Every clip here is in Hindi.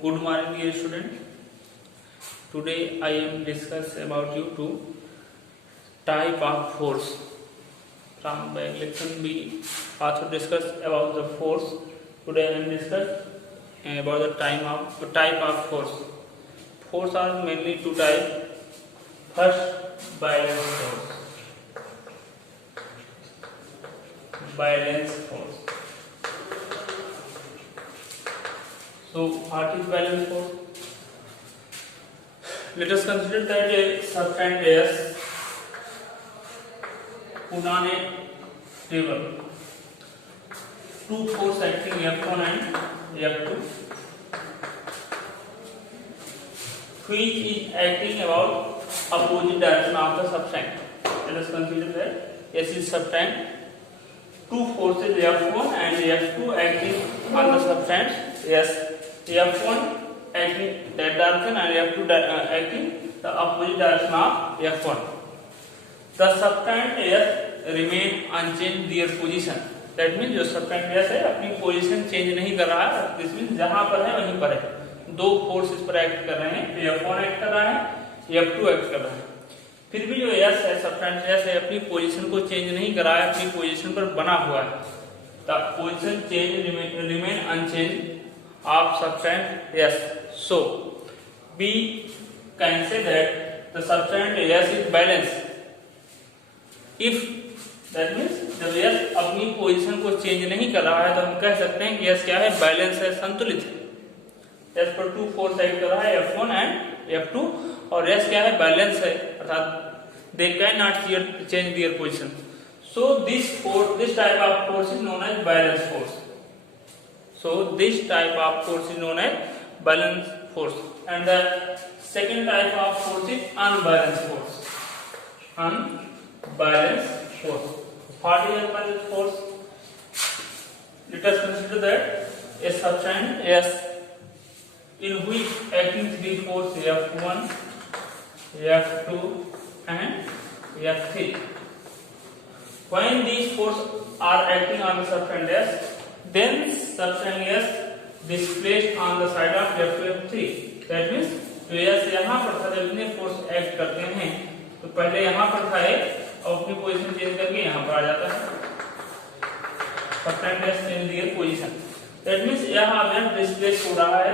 Good morning, dear student. Today I am discuss about you to type of force. From back lesson we also discuss about the force. Today I am discuss about the type of force. Force are mainly two types. First, balance force. Balance force. So, what is balance force? Let us consider that a substance is put on a table. Two force acting F1 and F2, which is acting about opposite direction of the substance. Let us consider that S is substance. Two forces F1 and F2 acting on the substance S. F1 acting that direction and F2 acting the opposite direction of F1. The substance S remain unchanged their position. That means जो substance S है अपनी पोजीशन चेंज नहीं कर रहा है. This means जहां पर है वहीं पर है. दो फोर्स इस पर एक्ट कर रहे हैं. F1 एक्ट कर रहा है, F2 एक्ट कर रहा है. फिर भी जो S है substance S है अपनी पोजीशन को चेंज नहीं कर रहा है, अपनी पोजीशन पर बना हुआ है. The position change remain unchanged of substance S. So we can say that the substance S is balanced. If that means जब S अपनी पोजीशन को चेंज नहीं कर रहा है तो हम कह सकते हैं कि S क्या है, बैलेंस है, संतुलित है. S पर टू फोर्स एक्ट कर रहा है F1 एंड F2 और S क्या है, बैलेंस है, अर्थात they cannot change their position. So this type of force is known as balance force. So this type of force is known as balance force. And the second type of force is unbalanced force. Unbalanced force. What is unbalanced force? Let us consider that a substance S in which acting three forces F1, F2 and F3. When these forces are acting on the substance S, then substance S displaced on the side of F2, F3. That means जो S यहाँ पर था जब इतने फोर्स एक्ट करते हैं तो पहले यहाँ पर था एक और अपनी पोजीशन चेंज करके यहाँ पर आ जाता है. Substance S change their position. That means यहाँ अब डिस्प्लेस हो रहा है,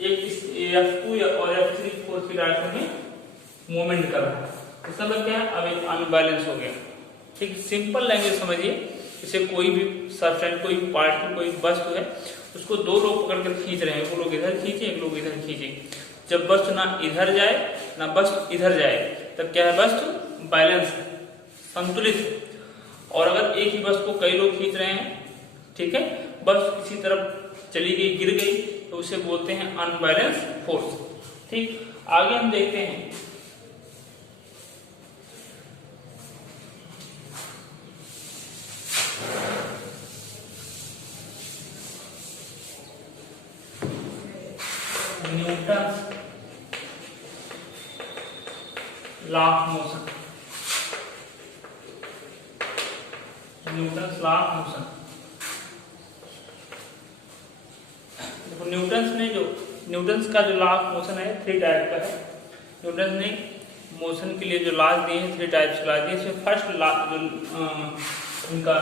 एक इस F2 और F3 फोर्स की डायरेक्शन में मूवमेंट कर रहा है. इसका मतलब क्या है, अब एक अनबैलेंस हो गया. ठीक, सिंपल लैंग्वेज समझिए. इसे कोई भी सब्सटेंस, कोई पार्टिकल, कोई वस्तु है, उसको दो लोग पकड़कर खींच रहे हैं. वो लोग इधर खींचे, एक लोग इधर खींचे. जब वस्तु ना इधर जाए ना वस्तु इधर जाए तब क्या है, वस्तु बैलेंस, संतुलित है. और अगर एक ही वस्तु को कई लोग खींच रहे हैं, ठीक है, वस्तु किसी तरफ चली गई, गिर गई, तो उसे बोलते हैं अनबैलेंस फोर्स. ठीक, आगे हम देखते हैं. Newton law of motion. Newton law of motion. देखो न्यूटन का जो लॉ ऑफ मोशन है थ्री टाइप का है. न्यूटन ने मोशन के लिए जो लॉज दिए हैं थ्री टाइप्स के लॉज दिए. इसमें फर्स्ट लॉ जो इनका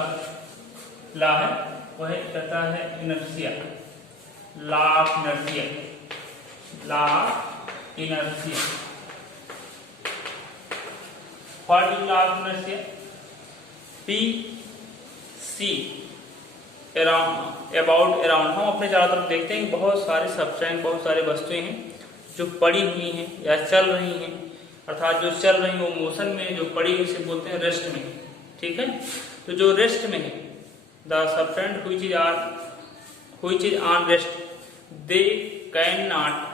लॉ है वह कहता है inertia, law of inertia. Law of inertia. What is law of inertia? P see about around. हम अपने चारों तरफ देखते हैं कि बहुत सारे सब्सटेंस, बहुत सारे वस्तुएं हैं जो पड़ी हुई हैं या चल रही हैं. अर्थात जो चल रही वो मोशन में, जो पड़ी हुई से बोलते हैं रेस्ट में. ठीक है, तो जो रेस्ट में है, the substance which is on rest they can not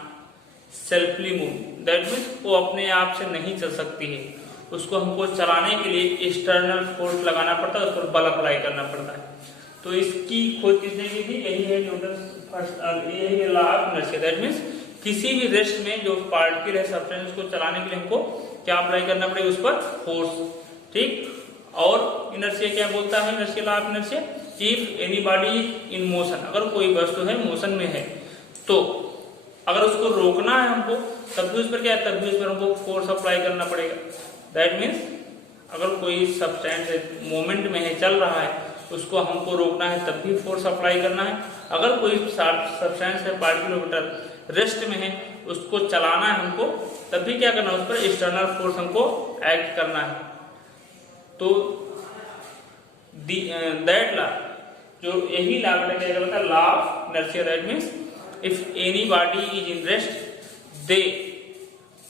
selfly move. That means वो अपने आप से नहीं चल सकती है. उसको हमको चलाने के लिए एक्सटर्नल फोर्स लगाना पड़ता है, उस पर बल अप्लाई करना पड़ता है. तो इसकी खोज किसने की थी? यही है न्यूटन फर्स्ट, यही है law of inertia. That means किसी भी रेस्ट में जो पार्टिकल है, सब्सटेंस, को चलाने के लिए हमको क्या अप्लाई करना पड़ेगा, उस पर फोर्स. ठीक, और इनर्शिया क्या बोलता है, inertia law of inertia, if anybody in motion, अगर कोई वस्तु है मोशन में है तो अगर उसको रोकना है हमको तब भी उस पर क्या है, तब भी उस पर हमको फोर्स अप्लाई करना पड़ेगा। दैट मीन्स अगर कोई सब्सटेंस मोमेंट में है, चल रहा है, उसको हमको रोकना है तब भी फोर्स अप्लाई करना है। अगर कोई सब्सटेंस है, पार्टिकल रेस्ट में है, उसको चलाना है हमको, तब भी क्या करना है, उस पर एक्सटर्नल फोर्स हमको एक्ट करना है। तो दैट लॉ, जो यही लॉ क्या कहता है, law of inertia. That means if any body is in rest they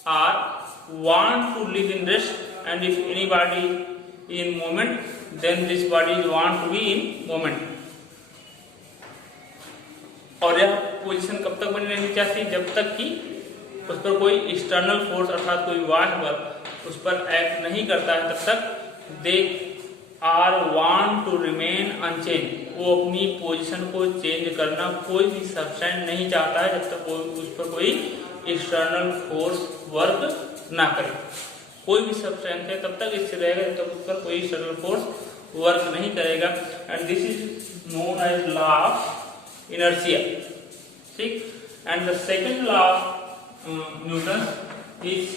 are want to live in rest, and if any body in movement then this body is want to be in movement। और यह पोजीशन कब तक बनी रहनी चाहिए, जब तक कि उस पर कोई एक्सटर्नल फोर्स अर्थात कोई बाह्य बल उस पर एक्ट नहीं करता है, तब तक they are want to remain unchange. वो अपनी पोजीशन को चेंज करना कोई भी सब्सटेंस नहीं चाहता है जब तक उस पर कोई एक्सटर्नल फोर्स वर्क ना करे। कोई भी सब्सटेंस है तब तक स्थिर रहेगा जब तक उस पर कोई एक्सटर्नल फोर्स वर्क नहीं करेगा। And this is known as law of inertia. ठीक। And the second law of Newton is